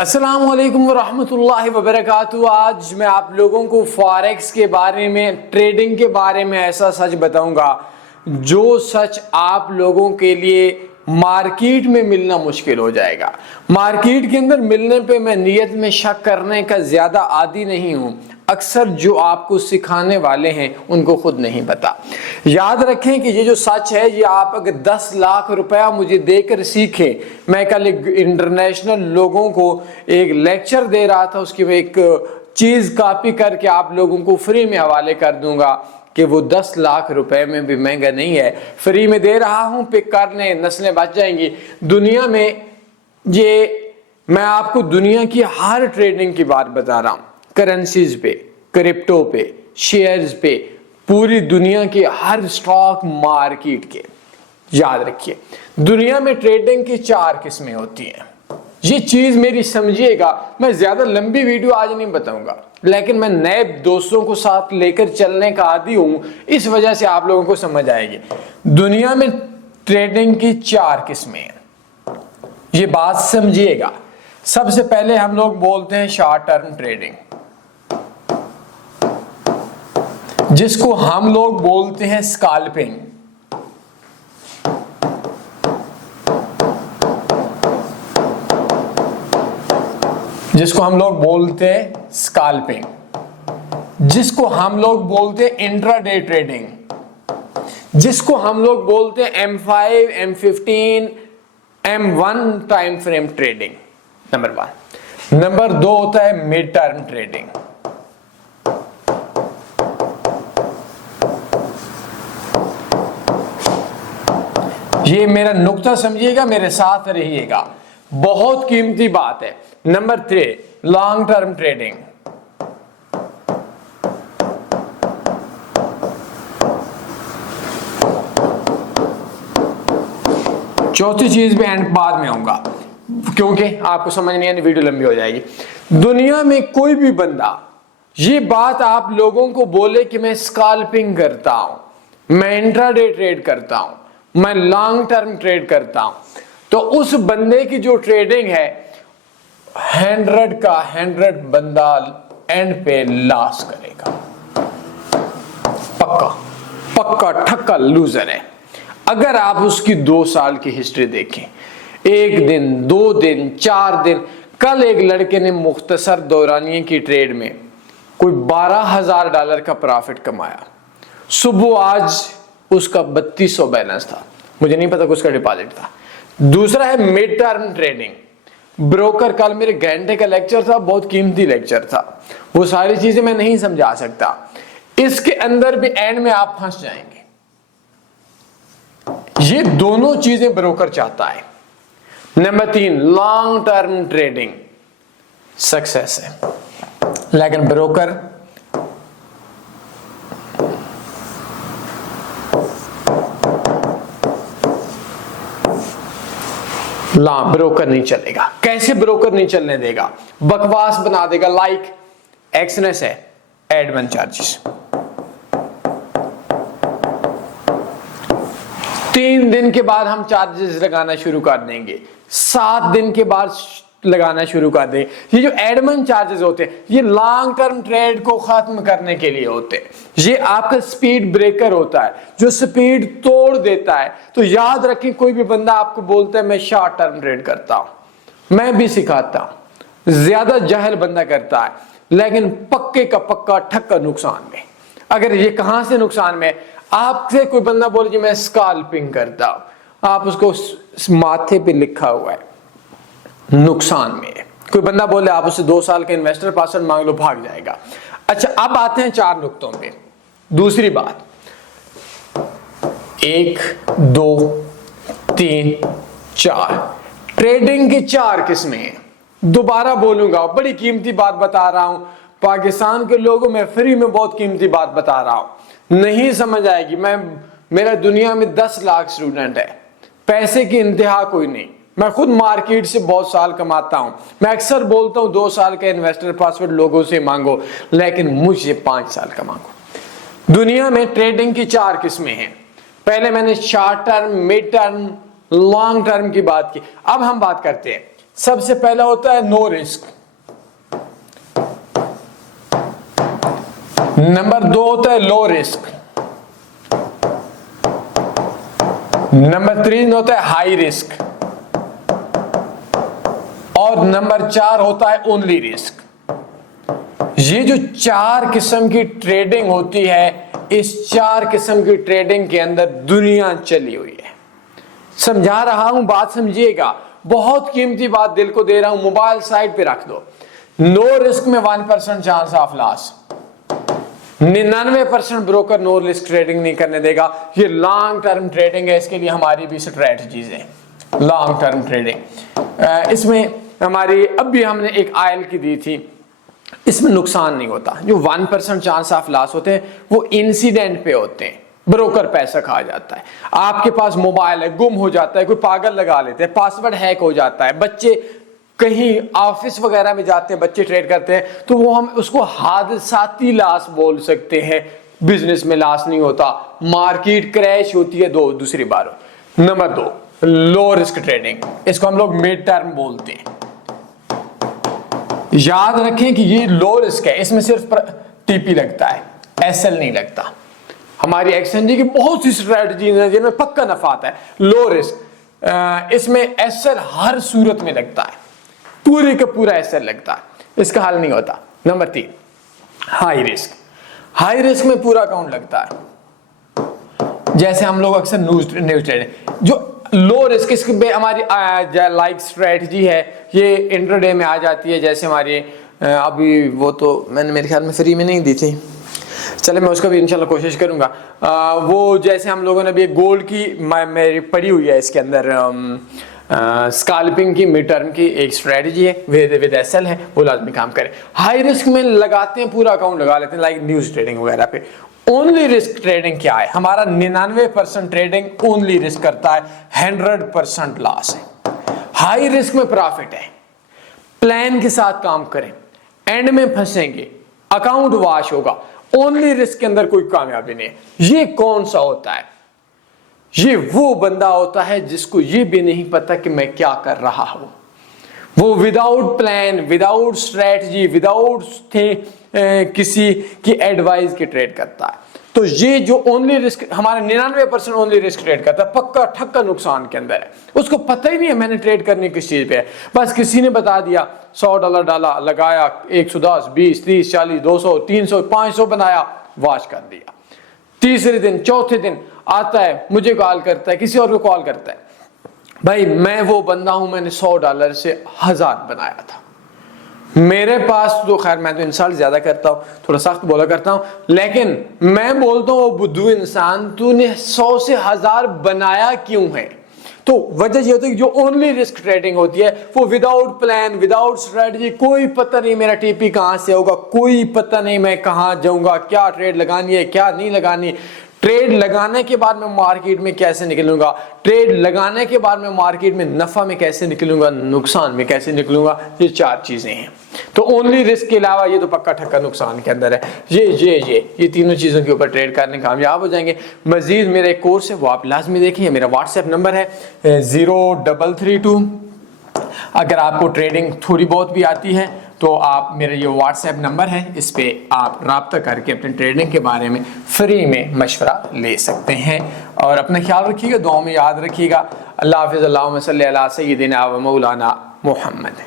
अस्सलाम वालेकुम वरहमतुल्लाहि वबरकातुहू। आज मैं आप लोगों को फॉरेक्स के बारे में, ट्रेडिंग के बारे में ऐसा सच बताऊंगा जो सच आप लोगों के लिए मार्केट में मिलना मुश्किल हो जाएगा। मार्केट के अंदर मिलने पे मैं नीयत में शक करने का ज्यादा आदी नहीं हूं। अक्सर जो आपको सिखाने वाले हैं उनको खुद नहीं पता। याद रखें कि ये जो सच है, ये आप अगर 10 लाख रुपया मुझे देकर सीखें। मैं कल एक इंटरनेशनल लोगों को एक लेक्चर दे रहा था, उसकी मैं एक चीज कॉपी करके आप लोगों को फ्री में हवाले कर दूंगा कि वो 10 लाख रुपए में भी महंगा नहीं है। फ्री में दे रहा हूं, पिक कर लें, नस्लें बच जाएंगी। दुनिया में ये मैं आपको दुनिया की हर ट्रेडिंग की बात बता रहा हूं, करेंसीज पे, क्रिप्टो पे, शेयर्स पे, पूरी दुनिया के हर स्टॉक मार्केट के। याद रखिए, दुनिया में ट्रेडिंग की 4 किस्में होती हैं। ये चीज मेरी समझिएगा। मैं ज्यादा लंबी वीडियो आज नहीं बताऊंगा, लेकिन मैं नए दोस्तों को साथ लेकर चलने का आदी हूं, इस वजह से आप लोगों को समझ आएगी। दुनिया में ट्रेडिंग की 4 किस्में हैं, ये बात समझिएगा। सबसे पहले हम लोग बोलते हैं शॉर्ट टर्म ट्रेडिंग, जिसको हम लोग बोलते हैं स्कैल्पिंग। जिसको हम लोग बोलते हैं स्कैल्पिंग, जिसको हम लोग बोलते हैं इंट्राडे ट्रेडिंग, जिसको हम लोग बोलते हैं M5, M15, M1 time frame trading. Number 1। Number 2 होता है मिड टर्म ट्रेडिंग। ये मेरा नुक्ता समझिएगा, मेरे साथ रहिएगा, बहुत कीमती बात है। Number 3 long term trading. चौथी चीज भी एंड बाद में आऊंगा, क्योंकि आपको समझ नहीं आनी, वीडियो लंबी हो जाएगी। दुनिया में कोई भी बंदा ये बात आप लोगों को बोले कि मैं स्कैल्पिंग करता हूं, मैं इंट्राडे ट्रेड करता हूं, मैं लॉन्ग टर्म ट्रेड करता हूं, तो उस बंदे की जो ट्रेडिंग है 100 का 100 बंदा एंड पे लॉस करेगा। पक्का पक्का ठक्का लूजर है। अगर आप उसकी 2 साल की हिस्ट्री देखें, 1 दिन, 2 दिन, 4 दिन। कल एक लड़के ने मुख्तसर दौरानिये की ट्रेड में कोई $12,000 का प्रॉफिट कमाया। सुबह आज उसका 3200 बैलेंस था, मुझे नहीं पता कि उसका डिपॉजिट था। दूसरा है मिड टर्म ट्रेडिंग। ब्रोकर, कल मेरे घंटे का लेक्चर था, बहुत कीमती लेक्चर था, वो सारी चीजें मैं नहीं समझा सकता। इसके अंदर भी एंड में आप फंस जाएंगे। ये दोनों चीजें ब्रोकर चाहता है। Number 3 long term trading success है, लेकिन ब्रोकर ब्रोकर नहीं चलेगा। कैसे ब्रोकर नहीं चलने देगा? बकवास बना देगा, लाइक एक्सनेस है, एडमिन चार्जेस। 3 दिन के बाद हम चार्जेस लगाना शुरू कर देंगे, 7 दिन के बाद लगाना शुरू कर देंगे। ये जो एडमिन चार्जेस होते हैं, ये लॉन्ग टर्म ट्रेड को खत्म करने के लिए होते हैं। ये आपका स्पीड ब्रेकर होता है जो स्पीड तोड़ देता है। तो याद रखें, कोई भी बंदा आपको बोलता है मैं शॉर्ट टर्म ट्रेड करता हूं, मैं भी सिखाता हूं, ज्यादा जहल बंदा करता है, लेकिन पक्के का पक्का ठक्का नुकसान में। अगर ये कहां से नुकसान में? आपसे कोई बंदा बोले मैं स्कैल्पिंग करता हूं, आप उसको माथे पे लिखा हुआ है नुकसान में। कोई बंदा बोले आप उससे 2 साल का इन्वेस्टर पासवर्ड मांग लो, भाग जाएगा। अच्छा, अब आते हैं 4 नुक्तों पे। दूसरी बात, 1, 2, 3, 4 ट्रेडिंग की 4 किस्में हैं। दोबारा बोलूंगा, बड़ी कीमती बात बता रहा हूं। पाकिस्तान के लोगों में फ्री में बहुत कीमती बात बता रहा हूं, नहीं समझ आएगी। मेरा दुनिया में 10 लाख स्टूडेंट है, पैसे की इंतहा कोई नहीं। मैं खुद मार्केट से बहुत साल कमाता हूं। मैं अक्सर बोलता हूं 2 साल का इन्वेस्टर पासवर्ड लोगों से मांगो, लेकिन मुझे 5 साल का मांगो। दुनिया में ट्रेडिंग की 4 किस्में हैं। पहले मैंने short term, mid term, long term की बात की। अब हम बात करते हैं सबसे पहला होता है नो रिस्क, नंबर 2 होता है लो रिस्क, नंबर 3 होता है हाई रिस्क, और नंबर 4 होता है ओनली रिस्क। ये जो 4 किस्म की ट्रेडिंग होती है, इस 4 किस्म की ट्रेडिंग के अंदर दुनिया चली हुई है। समझा रहा हूं, बात समझिएगा, बहुत कीमती बात दिल को दे रहा हूं, मोबाइल साइड पे रख दो। नो रिस्क में 1% chance of loss, 99% broker no risk trading नहीं करने देगा। ये लॉन्ग टर्म ट्रेडिंग है, इसके लिए हमारी भी स्ट्रेटजीज है लॉन्ग टर्म ट्रेडिंग। इसमें हमारी अब भी हमने एक आयल की दी थी, इसमें नुकसान नहीं होता। जो 1% चांस ऑफ लॉस होते हैं वो इंसिडेंट पे होते हैं, ब्रोकर पैसा खा जाता है। आपके पास मोबाइल है, गुम हो जाता है, कोई पागल लगा लेते हैं, पासवर्ड हैक हो जाता है, बच्चे कहीं ऑफिस वगैरह में जाते हैं, बच्चे ट्रेड करते हैं, तो वो हम उसको हादसाती लॉस बोल सकते हैं। बिजनेस में लॉस नहीं होता, मार्केट क्रैश होती है दूसरी बार। नंबर 2 लो रिस्क ट्रेडिंग, इसको हम लोग मिड टर्म बोलते हैं। याद रखें कि ये लो रिस्क है, इसमें सिर्फ टीपी लगता है, एसएल नहीं लगता। हमारी एक्सचेंज की बहुत सी स्ट्रेटजी है जिनमें पक्का नफा आता है। लो रिस्क, इसमें एसएल हर सूरत में लगता है, पूरे का पूरा एसएल लगता है, इसका हल नहीं होता। Number 3 high risk, high risk में पूरा अकाउंट लगता है, जैसे हम लोग अक्सर न्यूज ट्रेड। जो लो रिस्क, इसके हमारी लाइक स्ट्रेटजी है, ये इंट्राडे में आ जाती है। जैसे हमारी अभी वो तो मैंने मेरे ख्याल में फ्री में नहीं दी थी, चले मैं उसका भी इंशाल्लाह कोशिश करूंगा। वो जैसे हम लोगों ने भी गोल्ड की मेरी पड़ी हुई है, इसके अंदर स्कैल्पिंग की मिड टर्म की एक स्ट्रेटजी है, विद एसएल है, वो लाजमी काम करे। हाई रिस्क में लगाते हैं, पूरा अकाउंट लगा लेते हैं, लाइक न्यूज ट्रेडिंग वगैरह पे। ओनली रिस्क ट्रेडिंग क्या है? हमारा 99% ट्रेडिंग ओनली रिस्क करता है, 100% लॉस है। हाई रिस्क में प्रॉफिट है, प्लान के साथ काम करें, एंड में फंसेंगे, अकाउंट वॉश होगा। ओनली रिस्क के अंदर कोई कामयाबी नहीं है। ये कौन सा होता है? ये वो बंदा होता है जिसको ये भी नहीं पता कि मैं क्या कर रहा हूं। वो without plan, without strategy, without किसी की एडवाइस के ट्रेड करता है। तो ये जो ओनली रिस्क, हमारा 99% ओनली रिस्क ट्रेड करता है, पक्का ठक्का नुकसान के अंदर है। उसको पता ही नहीं है मैंने ट्रेड करनी किस चीज पे है, बस किसी ने बता दिया, $100 डाला, लगाया, 110, 20, 30, 40, 200, 300, 500 बनाया, वॉश कर दिया। तीसरे दिन, चौथे दिन आता है, मुझे कॉल करता है, किसी और को कॉल करता है, भाई मैं वो बंदा हूं, मैंने $100 से 1000 बनाया था। मेरे पास तो खैर मैं तो इंसान ज्यादा करता हूं, थोड़ा सख्त बोला करता हूं, लेकिन मैं बोलता हूं वो बुद्धू इंसान, तूने 100 से 1000 बनाया क्यों है? तो वजह ये होती है कि जो ओनली रिस्क ट्रेडिंग होती है वो विदाउट प्लान, विदाउट स्ट्रेटजी, कोई पता नहीं मेरा टीपी कहां से होगा, कोई पता नहीं मैं कहां जाऊंगा, क्या ट्रेड लगानी है, क्या नहीं लगानी, ट्रेड लगाने के बाद मैं मार्केट में कैसे निकलूंगा, ट्रेड लगाने के बाद मैं मार्केट में नफा में कैसे निकलूंगा, नुकसान में कैसे निकलूंगा, ये 4 चीजें हैं। तो ओनली रिस्क के अलावा ये तो पक्का ठक्का नुकसान के अंदर है। ये तीनों चीजों के ऊपर ट्रेड करने कामयाब हो जाएंगे। मजीद मेरा एक कोर्स है, वो आप लाजमी देखिए। मेरा व्हाट्सएप नंबर है 0332। अगर आपको ट्रेडिंग थोड़ी बहुत भी आती है तो आप मेरा ये व्हाट्सएप नंबर है, इस पे आप राब्ता करके अपने ट्रेडिंग के बारे में फ्री में मशवरा ले सकते हैं। और अपना ख्याल रखिएगा, दुआ में याद रखिएगा। अल्लाह हाफ़िज़। अल्लाहुम्मा सल्ली अला सय्यिदिना व मौलाना मुहम्मद।